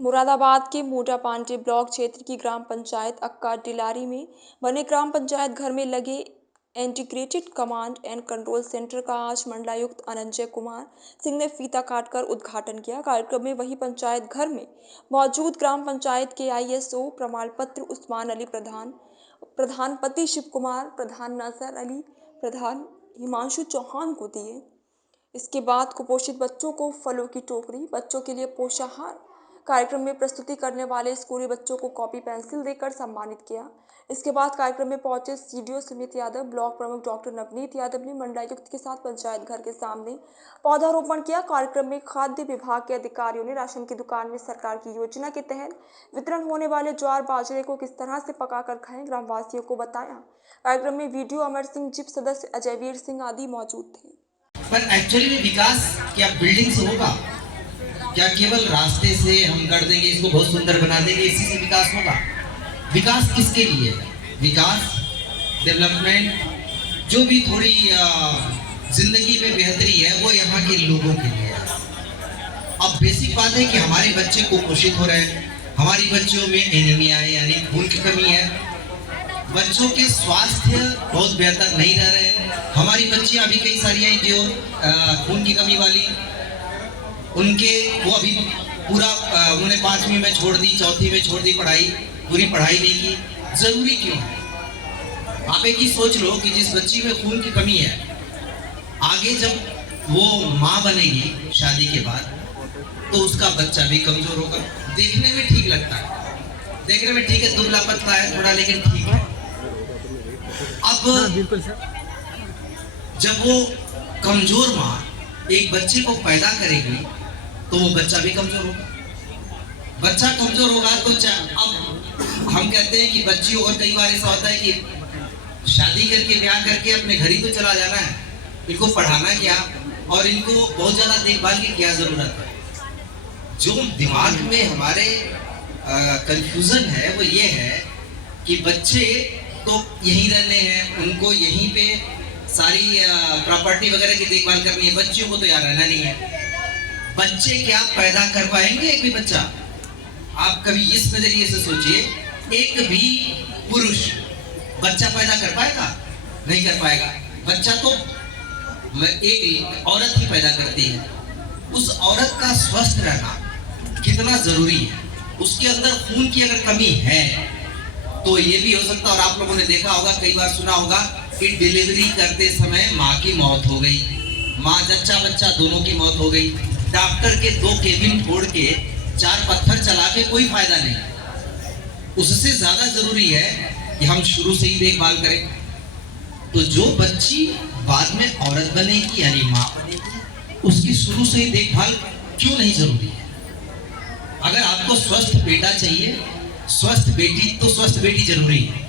मुरादाबाद के मोटा पांटे ब्लॉक क्षेत्र की ग्राम पंचायत अक्का टिलारी में बने ग्राम पंचायत घर में लगे integrated command and control centre का आज मंडलायुक्त अनंजय कुमार सिंह ने फीता काटकर उद्घाटन किया। कार्यक्रम में वही पंचायत घर में मौजूद ग्राम पंचायत के ISO प्रमाण पत्र उस्मान अली प्रधान पति शिव कुमार प्रधान, नजर अली प्रधान, हिमांशु चौहान को दिए। इसके बाद कुपोषित बच्चों को फलों की टोकरी, बच्चों के लिए पोषाहार कार्यक्रम में प्रस्तुति करने वाले स्कूली बच्चों को कॉपी पेंसिल देकर सम्मानित किया। इसके बाद कार्यक्रम में पहुंचे CDO सुमित यादव, ब्लॉक प्रमुख डॉक्टर नवनीत यादव ने मंडलायुक्त के साथ पंचायत घर के सामने पौधारोपण किया। कार्यक्रम में खाद्य विभाग के अधिकारियों ने राशन की दुकान में सरकार की योजना के तहत वितरण होने वाले ज्वार बाजरे को किस तरह से पकाकर खाएं ग्रामवासियों को बताया। कार्यक्रम में VDO अमर सिंह, जिप सदस्य अजयवीर सिंह आदि मौजूद थे। पर एक्चुअली में विकास क्या बिल्डिंग से होगा? क्या केवल रास्ते से हम कर देंगे, इसको बहुत सुंदर बना देंगे, इसी से विकास होगा? विकास किसके लिए? विकास, डेवलपमेंट, जो भी थोड़ी जिंदगी में बेहतरी है वो यहाँ के लोगों के लिए है। अब बेसिक बात है कि हमारे बच्चे कुपोषित हो रहे हैं, हमारी बच्चियों में एनीमिया है यानी खून की कमी है, बच्चों के स्वास्थ्य बहुत बेहतर नहीं रह रहे हैं। हमारी बच्चियां अभी कई सारी हैं जो खून की कमी वाली, उनके वो अभी पूरा उन्हें 5वीं में छोड़ दी, 4थी में छोड़ दी पढ़ाई, पूरी पढ़ाई नहीं की। जरूरी क्यों? आप एक ही सोच लो कि जिस बच्ची में खून की कमी है, आगे जब वो माँ बनेगी शादी के बाद तो उसका बच्चा भी कमजोर होगा। देखने में ठीक लगता है, देखने में ठीक है, दुबला पतला है थोड़ा, लेकिन ठीक है। अब जब वो कमजोर माँ एक बच्चे को पैदा करेगी तो वो बच्चा भी कमजोर होगा। बच्चा कमजोर होगा तो अब हम कहते हैं कि बच्चियों, और कई बार ऐसा होता है कि शादी करके ब्याह करके अपने घर ही तो चला जाना है, इनको पढ़ाना क्या और इनको बहुत ज्यादा देखभाल की क्या जरूरत है। जो दिमाग में हमारे कंफ्यूजन है वो ये है कि बच्चे तो यहीं रहने हैं, उनको यहीं पे सारी प्रॉपर्टी वगैरह की देखभाल करनी है, बच्चियों को तो यहाँ रहना नहीं है। बच्चे क्या पैदा कर पाएंगे? एक भी बच्चा, आप कभी इस नजरिए से सोचिए, एक भी पुरुष बच्चा पैदा कर पाएगा? नहीं कर पाएगा। बच्चा तो एक औरत ही पैदा करती है। उस औरत का स्वस्थ रहना कितना जरूरी है। उसके अंदर खून की अगर कमी है तो ये भी हो सकता है, और आप लोगों ने देखा होगा, कई बार सुना होगा कि डिलीवरी करते समय माँ की मौत हो गई, माँ जच्चा बच्चा दोनों की मौत हो गई। डॉक्टर के 2 केबिन फोड़ के 4 पत्थर चला के कोई फायदा नहीं। उससे ज्यादा जरूरी है कि हम शुरू से ही देखभाल करें। तो जो बच्ची बाद में औरत बनेगी यानी माँ बनेगी, उसकी शुरू से ही देखभाल क्यों नहीं जरूरी है? अगर आपको स्वस्थ बेटा चाहिए, स्वस्थ बेटी, तो स्वस्थ बेटी जरूरी है,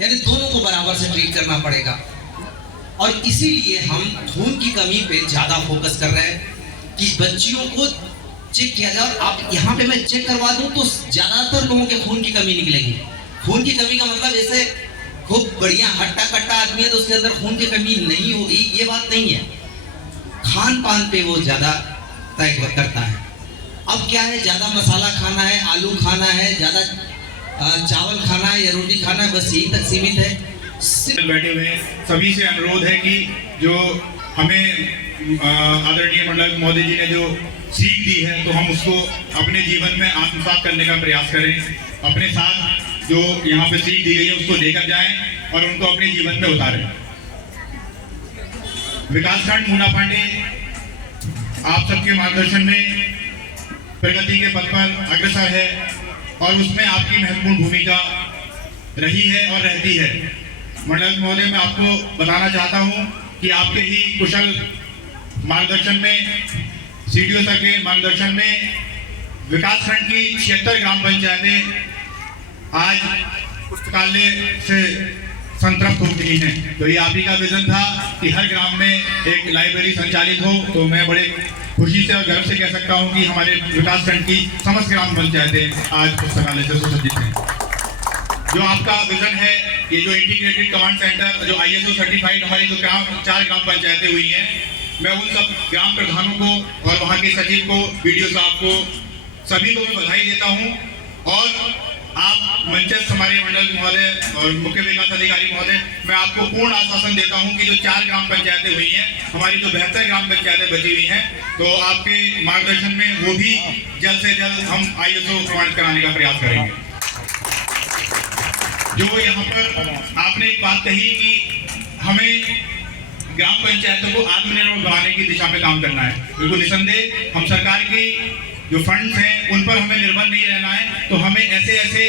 यानी दोनों को बराबर से ट्रीट करना पड़ेगा। और इसीलिए हम खून की कमी पे ज्यादा फोकस कर रहे हैं कि बच्चियों को चेक किया जाए। आप यहाँ पे मैं चेक करवा दूं तो ज्यादातर लोगों के खून की कमी निकलेगी। खून की कमी का मतलब जैसे खूब बढ़िया हट्टा कट्टा आदमी है तो उसके अंदर खून की कमी नहीं होगी, ये बात नहीं है। खान पान पे वो ज्यादा तय करता है। अब क्या है, ज्यादा मसाला खाना है, आलू खाना है, ज्यादा चावल खाना है या रोटी खाना है, बस यही तक सीमित है। बैठे हुए सभी से अनुरोध है कि जो हमें आदरणीय मंडल महोदय जी ने जो सीख दी है तो हम उसको अपने जीवन में आत्मसात करने का प्रयास करें। अपने साथ जो यहाँ पे सीख दी गई है उसको लेकर जाएं और उनको अपने जीवन में उतारें। विकासखंड मूना पांडे आप सबके मार्गदर्शन में प्रगति के पथ पर अग्रसर है और उसमें आपकी महत्वपूर्ण भूमिका रही है और रहती है। मंडल महोदय, मैं आपको बताना चाहता हूं कि आपके ही कुशल मार्गदर्शन में, CDO सर के मार्गदर्शन में विकासखंड की 76 ग्राम पंचायतें आज पुस्तकालय से संतृप्त हो चुकी हैं। तो ये आप ही का विजन था कि हर ग्राम में एक लाइब्रेरी संचालित हो। तो मैं बड़े खुशी से और गर्व से कह सकता हूं कि हमारे विकासखंड की समस्त ग्राम पंचायतें आज पुस्तकालय से सुसज्जित हैं। जो आपका विजन है, ये जो इंटीग्रेटेड कमांड सेंटर, जो ISO सर्टिफाइड हमारी जो 4 ग्राम पंचायतें हुई हैं, मैं उन सब ग्राम प्रधानों को और वहाँ के सचिव को, BDO साहब को सभी को मैं बधाई देता हूँ। और आप मंचस्थ हमारे मंडल महोदय और मुख्य विकास अधिकारी महोदय, मैं आपको पूर्ण आश्वासन देता हूं कि जो 4 ग्राम पंचायतें हुई हैं, हमारी जो 72 ग्राम पंचायतें बची हुई हैं, तो आपके मार्गदर्शन में वो भी जल्द से जल्द हम ISO प्रमाणित कराने का प्रयास करेंगे। जो यहाँ पर आपने एक बात कही कि हमें ग्राम पंचायतों को आत्मनिर्भर बनाने की दिशा में काम करना है, बिल्कुल निसंदेह हम सरकार की जो फंड्स हैं उन पर हमें निर्भर नहीं रहना है। तो हमें ऐसे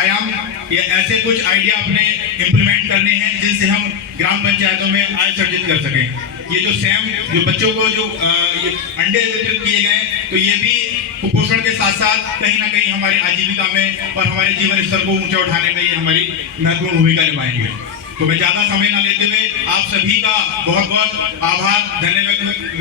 आयाम या ऐसे कुछ आइडिया अपने इम्प्लीमेंट करने हैं जिनसे हम ग्राम पंचायतों में आय सर्जित कर सकें। ये जो सैम जो बच्चों को जो ये अंडे वितरित किए गए, तो ये भी कुपोषण के साथ साथ कहीं ना कहीं हमारी आजीविका में और हमारे जीवन स्तर को ऊंचा उठाने में ये हमारी महत्वपूर्ण भूमिका निभाएंगे। तो मैं ज्यादा समय न लेते हुए आप सभी का बहुत बहुत आभार, धन्यवाद